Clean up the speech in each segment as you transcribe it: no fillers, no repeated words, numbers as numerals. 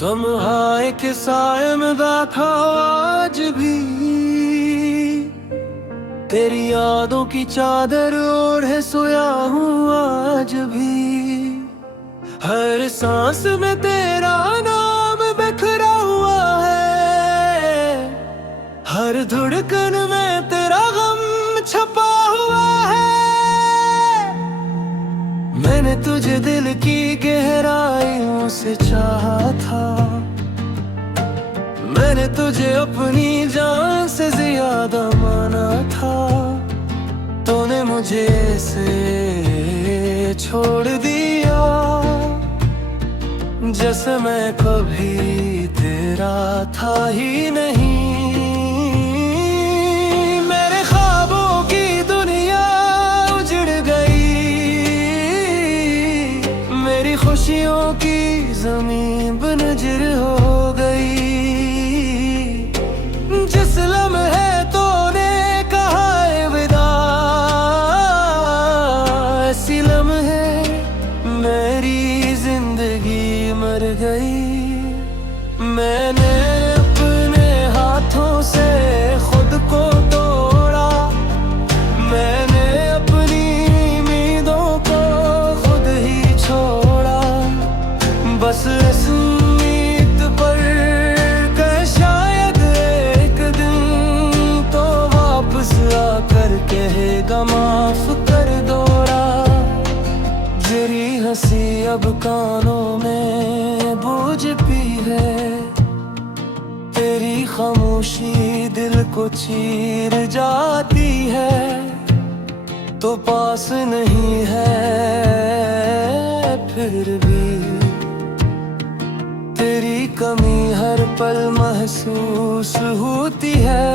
तन्हा एक साए में बैठा आज भी, तेरी यादों की चादर ओढ़े सोया हूँ आज भी। हर सांस में तेरा नाम बिखरा हुआ है, हर धड़कन में तेरा गम छपा हुआ है। मैंने तुझे दिल की गहराइयों से चाहा था, मैंने तुझे अपनी जान से ज्यादा माना था। तूने मुझे ऐसे छोड़ दिया जैसे मैं कभी तेरा था ही नहीं। मेरे ख्वाबों की दुनिया उजड़ गई, मेरी खुशियों की जमीन बंजर हो गई। जिस लम्हे तूने कहा अलविदा, ऐसी लम्हे मेरी जिंदगी मर गई। मैंने अपने हाथों से खुद को तोड़ा, मैंने अपनी उम्मीदों को खुद ही छोड़ा। बस इस उम्मीद पर कि शायद एक दिन तो वापस आकर कहेगा माफ कर दो। तेरी हंसी अब कानों में गूंज पी है, तेरी खामोशी दिल को चीर जाती है। तो पास नहीं है फिर भी तेरी कमी हर पल महसूस होती है।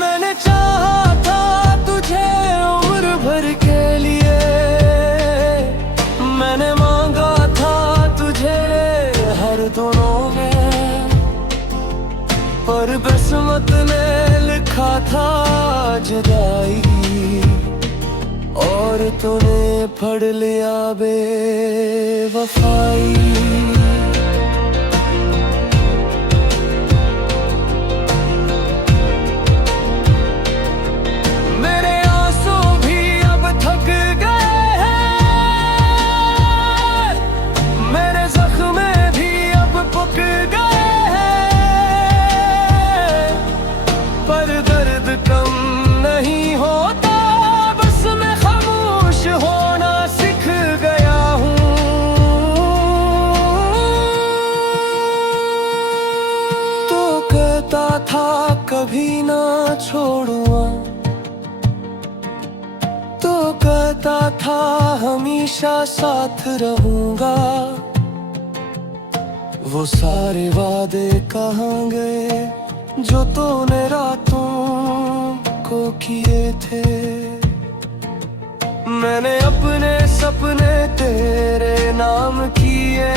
मैंने चाहा था तुझे उम्र भर के लिए, मैंने मांगा था तुझे हर दोनों में, पर किस्मत ने लिखा था जुदाई, और तूने पढ़ लिया बेवफाई। था कभी ना छोड़ूंगा, तो कहता था हमेशा साथ रहूंगा। वो सारे वादे कहाँ गए जो तूने रातों को किए थे। मैंने अपने सपने तेरे नाम किए,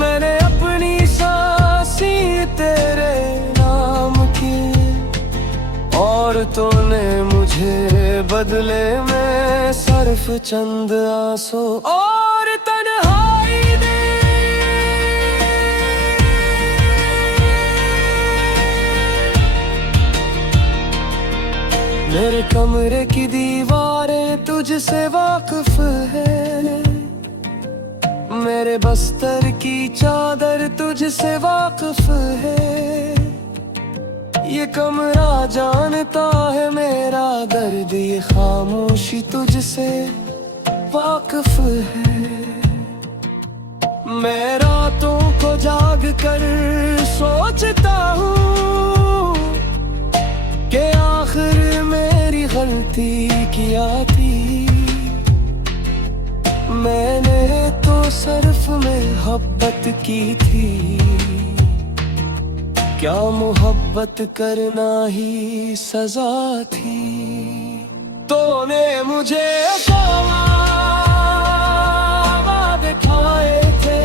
मैंने अपनी तेरे नाम की, और तूने मुझे बदले में सिर्फ चंद आंसू और तन्हाई दी। मेरे कमरे की दीवारें तुझसे वाकिफ है, मेरे बस्तर की चादर तुझसे वाकिफ है। ये कमरा जानता है मेरा दर्द, ये खामोशी तुझसे वाकिफ है। मैं रातों को जाग कर सोचता हूँ कि आखिर मेरी गलती क्या थी। मैंने तो सिर्फ मोहब्बत की थी, क्या मोहब्बत करना ही सजा थी। तूने मुझे वादे खाए थे,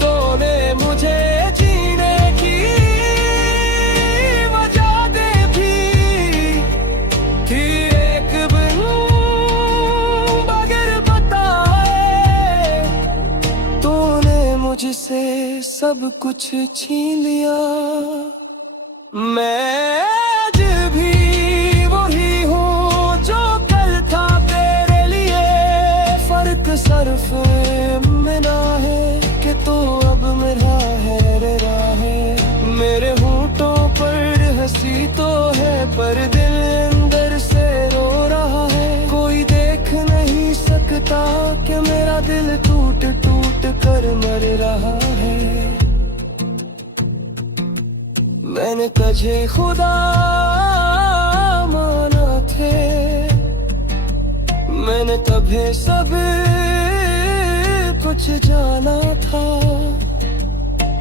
तूने मुझे जीने की वजह दी थी। एक बिन बगैर बताए मुझसे सब कुछ छीन लिया। मैं आज भी वही हूँ जो कल था तेरे लिए। फर्क सिर्फ मेरा है कि तू अब मेरा है रे राहे। मेरे होठों पर हंसी तो है पर दिल अंदर से रो रहा है। कोई देख नहीं सकता कि मेरा दिल टूट टूट कर मर रहा है। मैंने तुझे खुदा माना थे, मैंने तभी सब कुछ जाना था।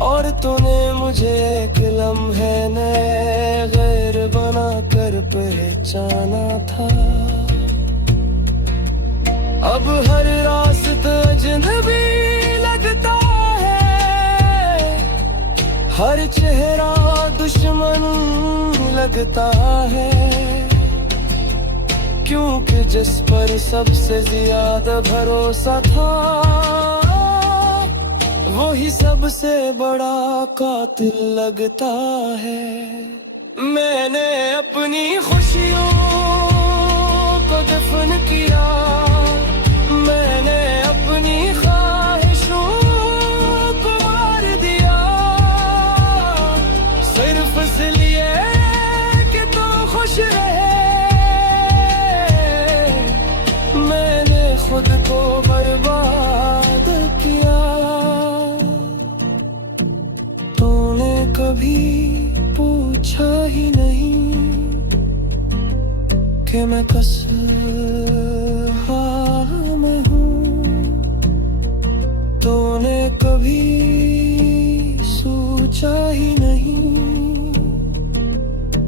और तूने मुझे एक लम्हे नए गैर बना कर पहचाना था। अब हर रास्ता अजनबी लगता है, हर चेहरा दुश्मन लगता है। क्योंकि जिस पर सबसे ज्यादा भरोसा था वही सबसे बड़ा कातिल लगता है। मैंने अपनी खुशियों को दफन किया, मैंने अपनी ख्वाहिशों को मार दिया। सिर्फ इसलिए कि तू खुश रहे, मैंने खुद को बर्बाद किया। तूने कभी पूछा ही नहीं कि मैं किस हाल में हूँ। तूने कभी सोचा ही नहीं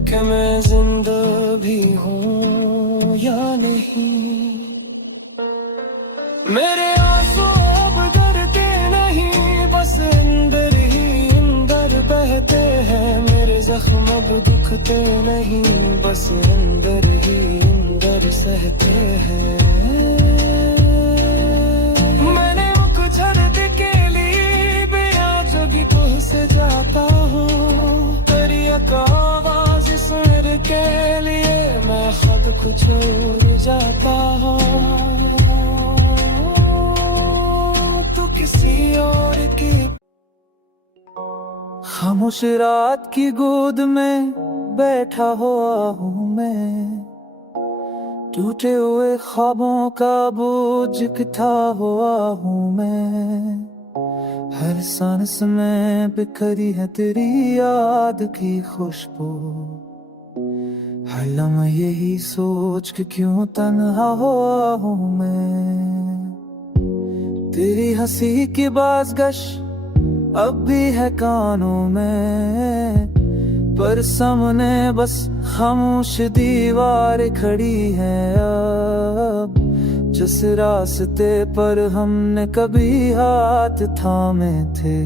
कि मैं जिंदा भी हूँ या नहीं। मेरे आंसू अब डरते नहीं, बस अंदर ही अंदर बहते हैं। मेरे जख्म अब दुखते नहीं, बस अंदर ही अंदर सहते हैं। मैंने मुखझड़ के लिए बेआज भी तुझसे जाता हूँ। दरिया का आवाज सुन के लिए मैं खुद को छोड़ जाता हूँ। किसी और की खामोश रात की गोद में बैठा हुआ हूँ मैं। टूटे हुए ख्वाबों का बोझ उठा हुआ हूँ मैं। हर सांस में बिखरी है तेरी याद की खुशबू। हर लम्हा यही सोच के क्यों तन्हा हुआ हूँ मैं। तेरी हंसी की बाज़गश अब भी है कानों में, पर सामने बस खामोश दीवार खड़ी है अब। जिस रास्ते पर हमने कभी हाथ थामे थे,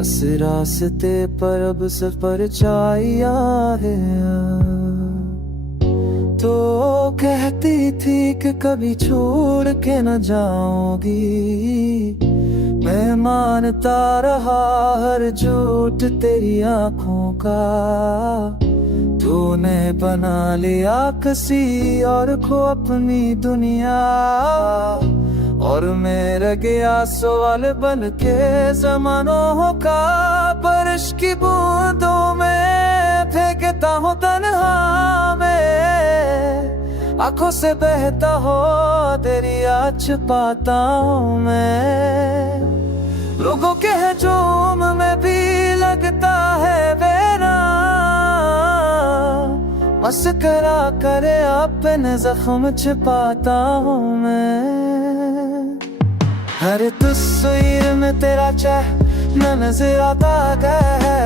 उस रास्ते पर अब सफर चाइया है। तो कहती थी कि कभी छोड़ के न जाओगी। मैं मानता रहा हर झूठ तेरी आंखों का। तूने बना लिया किसी और को अपनी दुनिया, और मैं रह गया सवाल बन के ज़मानों का। बारिश की बूंदों में फेंकता हूँ तन्हा में, आंखों से बहता हो तेरी याद छुपाता हूँ मैं। लोगों के हजूम में भी लगता है बेरा, मस्करा करे अपने जख्म छिपाता हूँ मैं। हर तस्वीर में तेरा चेहरा नजर आता है,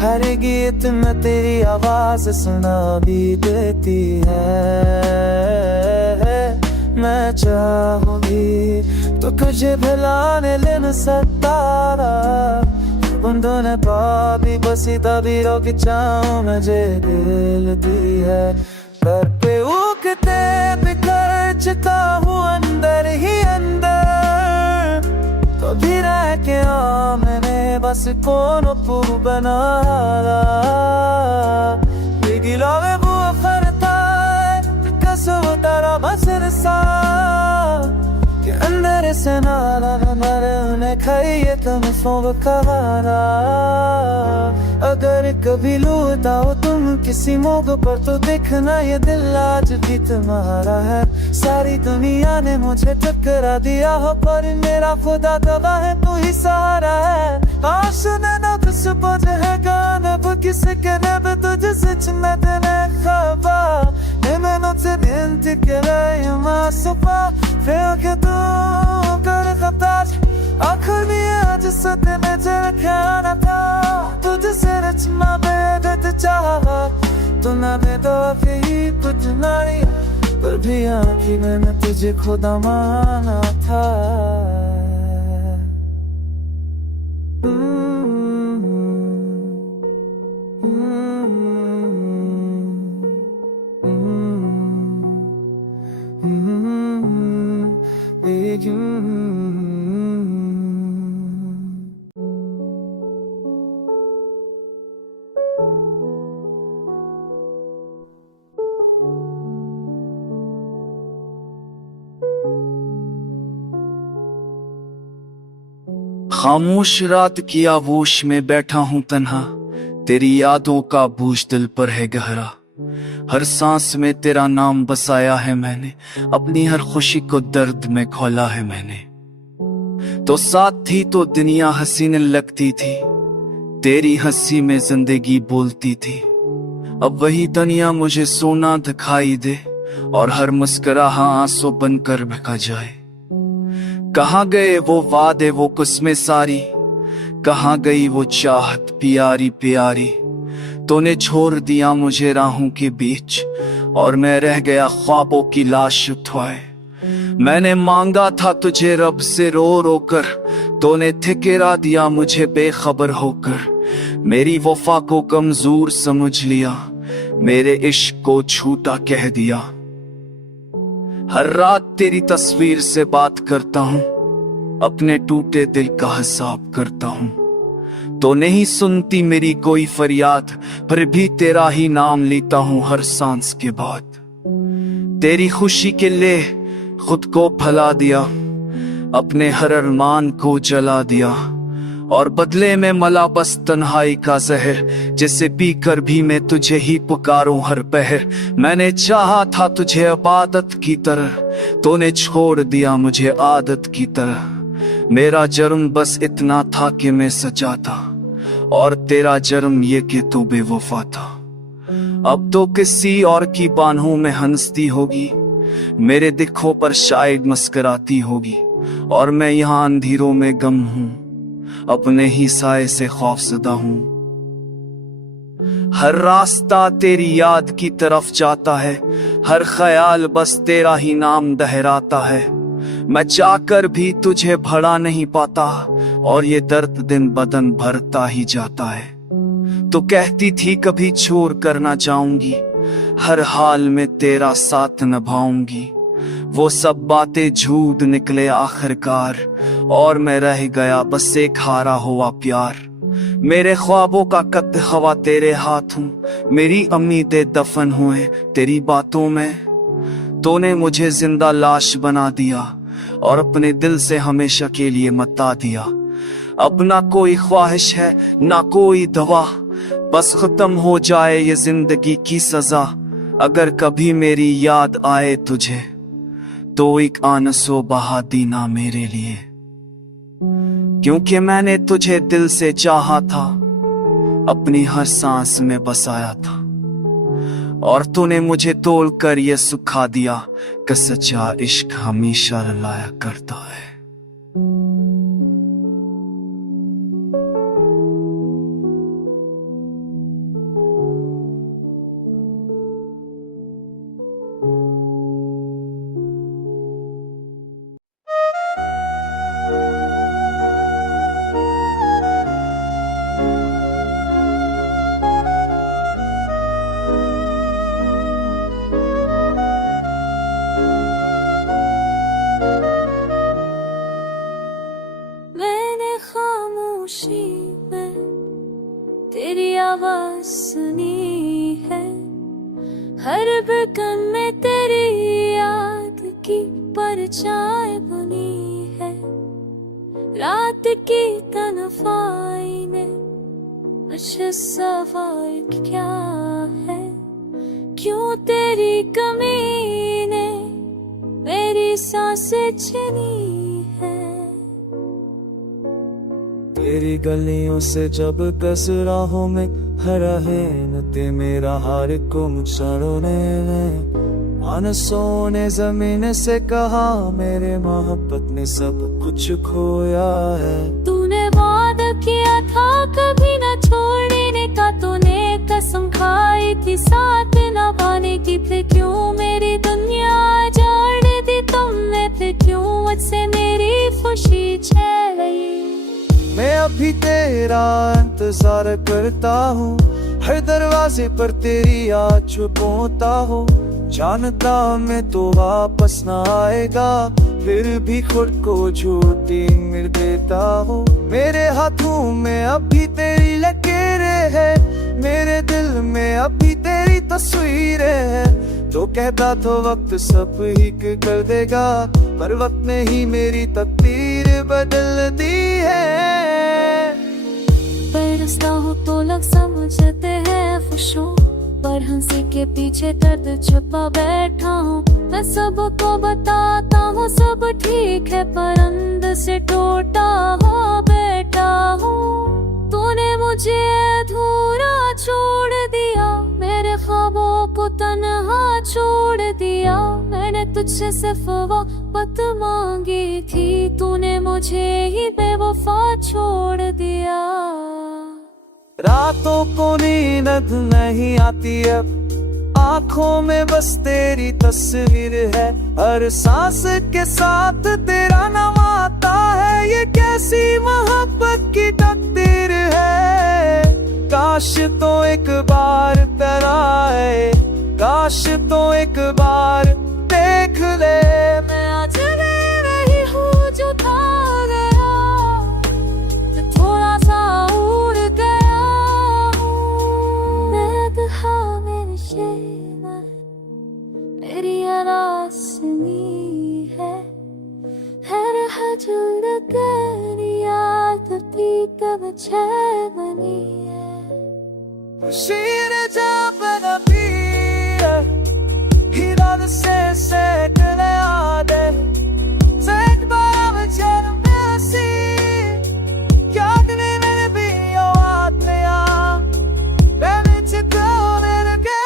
हर गीत में तेरी आवाज सुना भी देती है। मैं चाहूंगी तो तुझे भुलाने ले न सकता, बंदों ने पापी बसी तभी रोक चाहूं मुझे दिल दी है। घर पे उगते बिखर चुका हूँ अंदर ही अंदर, तो अभी रह के मैंने बस कोनो पू बनाला गिला में वो फरता कसो तारा बसर सा के अंदर से नारा मरे उन्हें खाइए तुम सोब कवारा अगर कभी लूटा हो तुम किसी मौके पर तो देखना ये दिल आज भी तुम्हारा है। सारी दुनिया ने मुझे ठुकरा दिया हो पर मेरा खुदा गवाह है तू ही सहारा है। आशुने न कुछ पज है गाना वो किसी के नब तुझसे चिन्हते खबा मैंने से दिन के लिए मासूफा फिर के तू कर खताज आखिर भी आज सत्य में जरखाना था तुझसे रचना बेदत चाहा तू ना बेदो भी कुछ नारी पर भी आँखी मैंने तुझे खुदा माना था। खामोश रात की आगोश में बैठा हूँ तन्हा, तेरी यादों का बोझ दिल पर है गहरा। हर सांस में तेरा नाम बसाया है मैंने, अपनी हर खुशी को दर्द में खोला है मैंने। तो साथ थी तो दुनिया हसीन लगती थी, तेरी हंसी में जिंदगी बोलती थी। अब वही दुनिया मुझे सोना दिखाई दे और हर मुस्कुराहा आंसू बनकर बहका जाए। कहाँ गए वो वादे वो कुस्में सारी, कहाँ गई वो चाहत प्यारी प्यारी। तूने छोड़ दिया मुझे राहों के बीच और मैं रह गया ख्वाबों की लाश उठवाए। मैंने मांगा था तुझे रब से रो रो कर, तूने ठुकरा दिया मुझे बेखबर होकर। मेरी वफा को कमजोर समझ लिया, मेरे इश्क को झूठा कह दिया। हर रात तेरी तस्वीर से बात करता हूँ, अपने टूटे दिल का हिसाब करता हूँ। तो नहीं सुनती मेरी कोई फरियाद, पर भी तेरा ही नाम लेता हूँ हर सांस के बाद। तेरी खुशी के लिए खुद को फैला दिया, अपने हर अरमान को जला दिया और बदले में मला बस तन्हाई का जहर, जिसे पीकर भी मैं तुझे ही पुकारूं हर पहर। मैंने चाहा था तुझे इबादत की तरह, तूने छोड़ दिया मुझे आदत की तरह। मेरा जर्म बस इतना था कि मैं सजा था और तेरा जर्म ये कि तू बेवफा था। अब तो किसी और की बाहों में हंसती होगी, मेरे दिखों पर शायद मुस्कुराती होगी और मैं यहाँ अंधेरों में गम हूँ, अपने ही साए से खौफजदा हूँ। हर रास्ता तेरी याद की तरफ जाता है, हर ख्याल बस तेरा ही नाम दोहराता है। मैं चाहकर भी तुझे भड़ा नहीं पाता और ये दर्द दिन बदन भरता ही जाता है। तो कहती थी कभी छोड़ कर ना जाऊंगी, हर हाल में तेरा साथ निभाऊंगी। वो सब बातें झूठ निकले आखिरकार और मैं रह गया बस एक हारा हुआ प्यार। मेरे ख्वाबों का कत हवा तेरे हाथों, मेरी उम्मीदें दफन हुए तेरी बातों में। तूने मुझे जिंदा लाश बना दिया और अपने दिल से हमेशा के लिए मिटा दिया। अब ना कोई ख्वाहिश है ना कोई दवा, बस खत्म हो जाए ये जिंदगी की सजा। अगर कभी मेरी याद आए तुझे तो एक आंसू बहा देना मेरे लिए, क्योंकि मैंने तुझे दिल से चाहा था, अपनी हर सांस में बसाया था और तूने मुझे तोड़ कर ये सुखा दिया कि सच्चा इश्क हमेशा रुलाया करता है। खामोशी में तेरी आवाज सुनी है, हर धड़कन में तेरी याद की परछाई बुनी है। रात की तन्हाई ने मुझे सवाल क्या है, क्यों तेरी कमी ने मेरी सांसें छीनी है। तेरी गलियों से जब कस राहों में हरा है न ते मेरा हार को मुझारोने मानसों ने जमीन से कहा मेरे मोहब्बत ने सब कुछ खोया है। तूने वादा किया था कभी न छोड़ने का, तूने कसम खाई थी साथ न पाने की, फिर क्यों मेरी दुनिया जाड़ दी तुमने, फिर क्यों मुझसे मेरी खुशी छह गई। मैं अभी तेरा इंतजार करता हूँ, हर दरवाजे पर तेरी याद छुपाता हूँ। जानता मैं तो वापस ना आएगा, फिर भी खुद को झूठी मिल देता हूँ। मेरे हाथों में अभी तेरी लकीरें है, मेरे दिल में अभी तेरी तस्वीरें है। तो कहता तो वक्त सब ही कर देगा, पर वक्त ने ही मेरी तकदीर बदल दी है। बरसता हो तो लग समझते हैं खुशों, पर हंसी के पीछे दर्द छुपा बैठा हूँ। मैं सबको बताता हूँ सब ठीक है, पर अंदर से टूटा हुआ बैठा हूँ। तूने मुझे अधूरा छोड़ दिया, मेरे ख्वाबों को तन्हा छोड़ दिया। मैंने तुझसे सिर्फ मोहब्बत मांगी थी, तूने मुझे ही बेवफा छोड़ दिया। रातों को नींद नहीं आती अब, आँखों में बस तेरी तस्वीर है। हर सांस के साथ तेरा नाम आता है, ये कैसी मोहब्बत की तकदीर है। काश तो एक बार तराए, काश तो एक बार देख ले। मैं आज ले रही हूँ जो था गया, जो थोड़ा सा उड़ गया हूँ। मैं कहा मेरे शेर मेरी आवाज़ सुनी है, हर हजूर तेरी याद भी कब छह बनी है। शीर जब नबी हिलाल से निकले आदे, सेठ बारा जन्म ऐसी याद में मेरे भी याद में आ, मैं चित्तो मेरे के।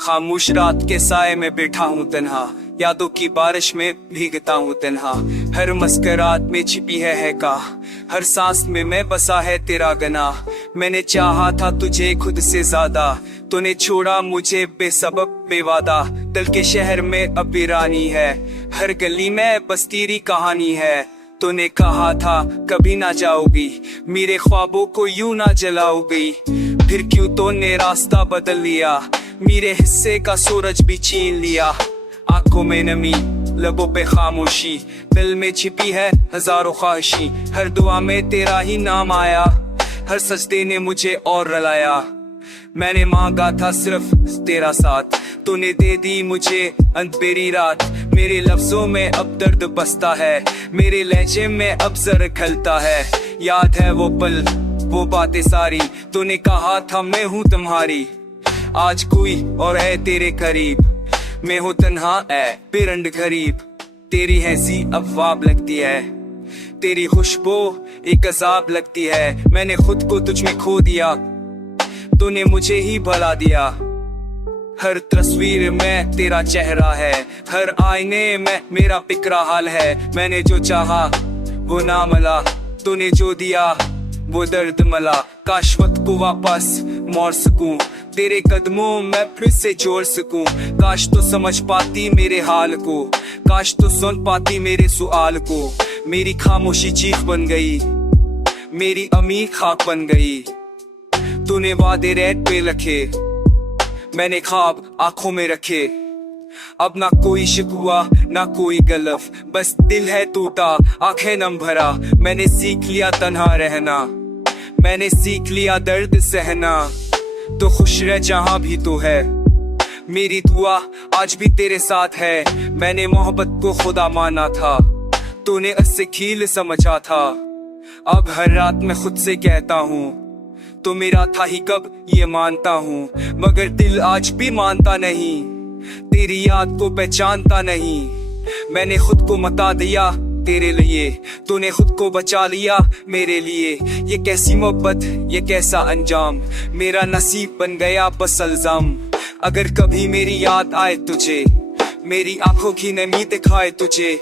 खामोश रात के साए में बैठा हूँ तन्हा, यादों की बारिश में भीगता हूँ तन्हा। हर मुस्कुराहट में छिपी है का, हर सांस में मैं बसा है तेरा गना। मैंने चाहा था तुझे खुद से ज्यादा, तूने छोड़ा मुझे बेसबब बेवादा। दिल के शहर में अब वीरानी है, हर गली में बस तेरी कहानी है। तूने कहा था कभी ना जाओगी, मेरे ख्वाबों को यूं ना जलाओगी। फिर क्यों तूने रास्ता बदल लिया, मेरे हिस्से का सूरज भी छीन लिया। आंखों में नमी, लबों पे खामोशी, दिल में छिपी है हजारों ख्वाहिशी। हर दुआ में तेरा ही नाम आया, हर सजदे ने मुझे और रुलाया। मैंने मांगा था सिर्फ तेरा साथ, तूने दे दी मुझे अंधेरी रात। मेरे लफ्जों में अब दर्द बसता है, मेरे लहजे में अब जर खलता है। याद है वो पल, वो बातें सारी, तूने कहा था मैं हूँ तुम्हारी। आज कोई और है तेरे करीब, मैं हूँ तन्हा है पिरंड गरीब। तेरी हंसी अब ख्वाब लगती है, तेरी खुशबू एक अजाब लगती है। मैंने खुद को तुझ में खो दिया, तूने मुझे ही भला दिया। हर तस्वीर में तेरा चेहरा है, हर आईने में मेरा पिकरा हाल है। मैंने जो चाहा वो ना मिला, तूने जो दिया वो दर्द मला। काश वक्त को वापस मोड़ सकूं, तेरे कदमों में फिर से जोड़ सकूं। काश तो समझ पाती मेरे हाल को, काश तो सुन पाती मेरे सवाल को। मेरी खामोशी चीख बन गई, मेरी अमीर खाक बन गई। तूने वादे रेत पे रखे, मैंने ख्वाब आंखों में रखे। अब ना कोई शिकवा ना कोई गलफ, बस दिल है टूटा आंखें नम भरा। मैंने सीख लिया तन्हा रहना, मैंने सीख लिया दर्द सहना। तो खुश रह जहां भी तो है, मेरी दुआ आज भी तेरे साथ है। मैंने मोहब्बत को खुदा माना था, तूने उससे खील समझा था। अब हर रात मैं खुद से कहता हूँ, तो मेरा था ही कब ये मानता हूँ। मगर दिल आज भी मानता नहीं, तेरी याद को पहचानता नहीं। मैंने खुद को मता दिया तेरे लिए, तूने खुद को बचा लिया मेरे लिए। ये कैसी मोहब्बत, ये कैसा अंजाम, मेरा नसीब बन गया बस अल्जाम। अगर कभी मेरी याद आए तुझे, मेरी आंखों की नमी दिखाए तुझे,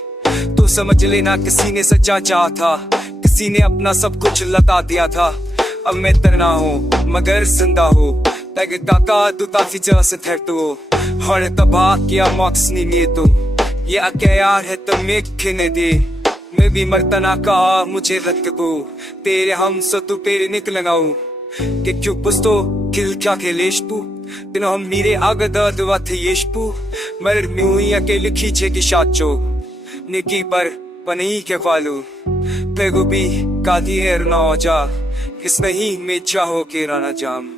तो समझ लेना किसी ने सच्चा चाहा था, किसी ने अपना सब कुछ लगा दिया था। अब मैं तरना हूँ मगर जिंदा हूँ, तक काका तू ताफी से ठहरतो। हर तबाह किया मौत नहीं तो, ये क्या यार है तो मैं खिने दे। मैं भी मरता ना कहा मुझे रख को, तेरे हम सो तू पेरे निकल लगाऊ। कि क्यों पुस्तो किल क्या के लेशपू, तिनो हम मीरे आगे दर्द वाथे येशपू। मर म्यूई अकेले खींचे की शाचो, निकी पर पनी के फालू। पेगो भी कादी है ना जा, किस नहीं में चाहो के राना जाम।